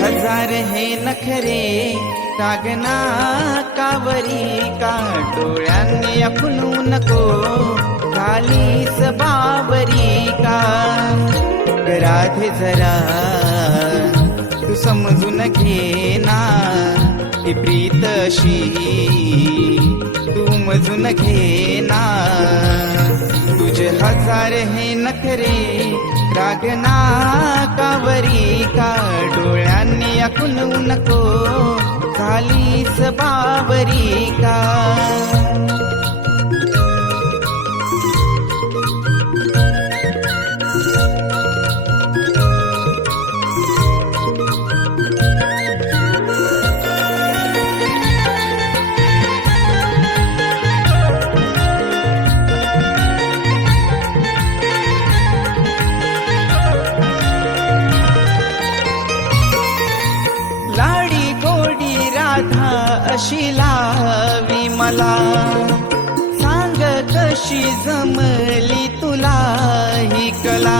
हजार हे नखरे टागना कावरी का डोळ्यांनी आपणू नको खालीस बावरी का राधे जरा तू समजून घे ना ती प्रीत अशी तू मजून घे ना तुझे हजार हे नखरे रागना कावरी का डोळ्यांनी आखून नको खालीस बावरी का अशी लावी मला सांग कशी जमली तुला ही कला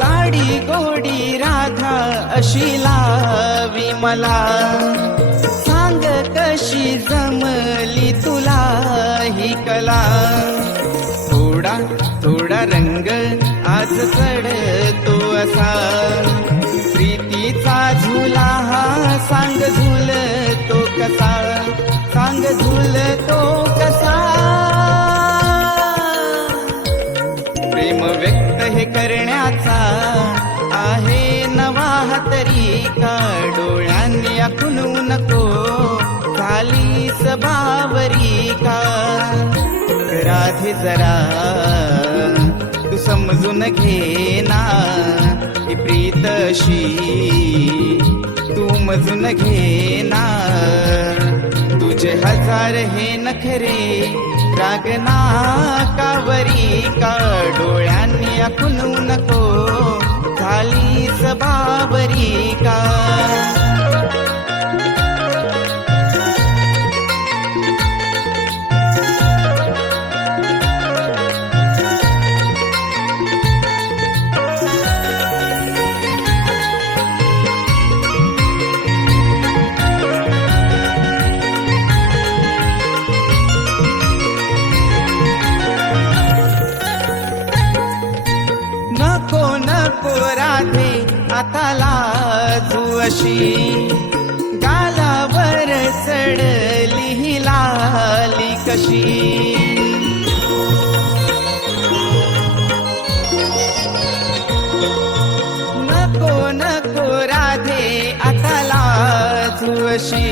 लाडी गोडी राधा अशी लावी मला सांग कशी जमली तुला ही कला थोडा थोडा रंग आज चढतो असा प्रीतीचा झुला हा सांग झुलतो कसा सांग झुलतो कसा प्रेम व्यक्त हे करण्याचा आहे नवा तरीका डोळ्यांनी आखून नको खालीस बावरी का राधे जरा तू समजून घे ना ही प्रीत अशी तू मजून घे ना तुझे हजार हे नखरे रागना कावरी का डोळ्यांनी आखून नको खालीस बावरी का नको राधे आता लाजू अशी गालावर चढली ही लाली कशी नको नको राधे आता लाजू अशी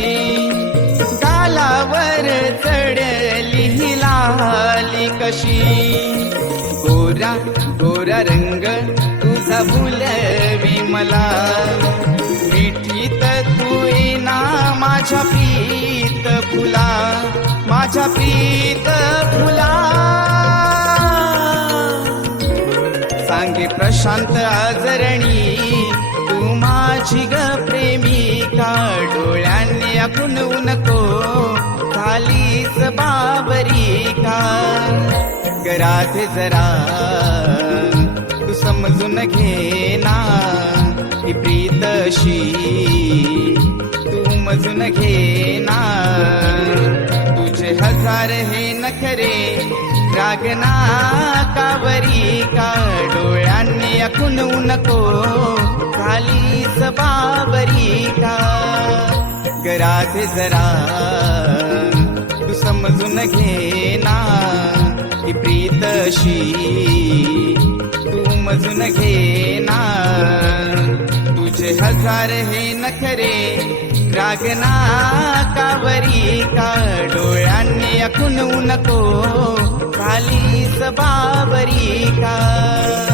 गालावर चढली ही लाली कशी गोरा गोरा रंग तुझा भुलवी मला मिठीत तू येना माझ्या प्रीत फुला माझ्या प्रीत फुला सांगे प्रशांत आजरणी तू माझी ग प्रेमिका डोळ्यांनी आखून नको खालीस बावरी का राधे जरा तू समजून घे ना ही प्रीत अशी तू मजून घे ना तुझे हजार हे नखरे रागना कावरी का डोळ्यांनी आखून नको खालीस बावरी का राधे जरा तू समजून घे ना ही प्रीत अशी तू मजून घे ना तुझे हजार हे नखरे रागना कावरी का डोळ्यांनी डोळ्यांनी अखून नको झालीस बावरी का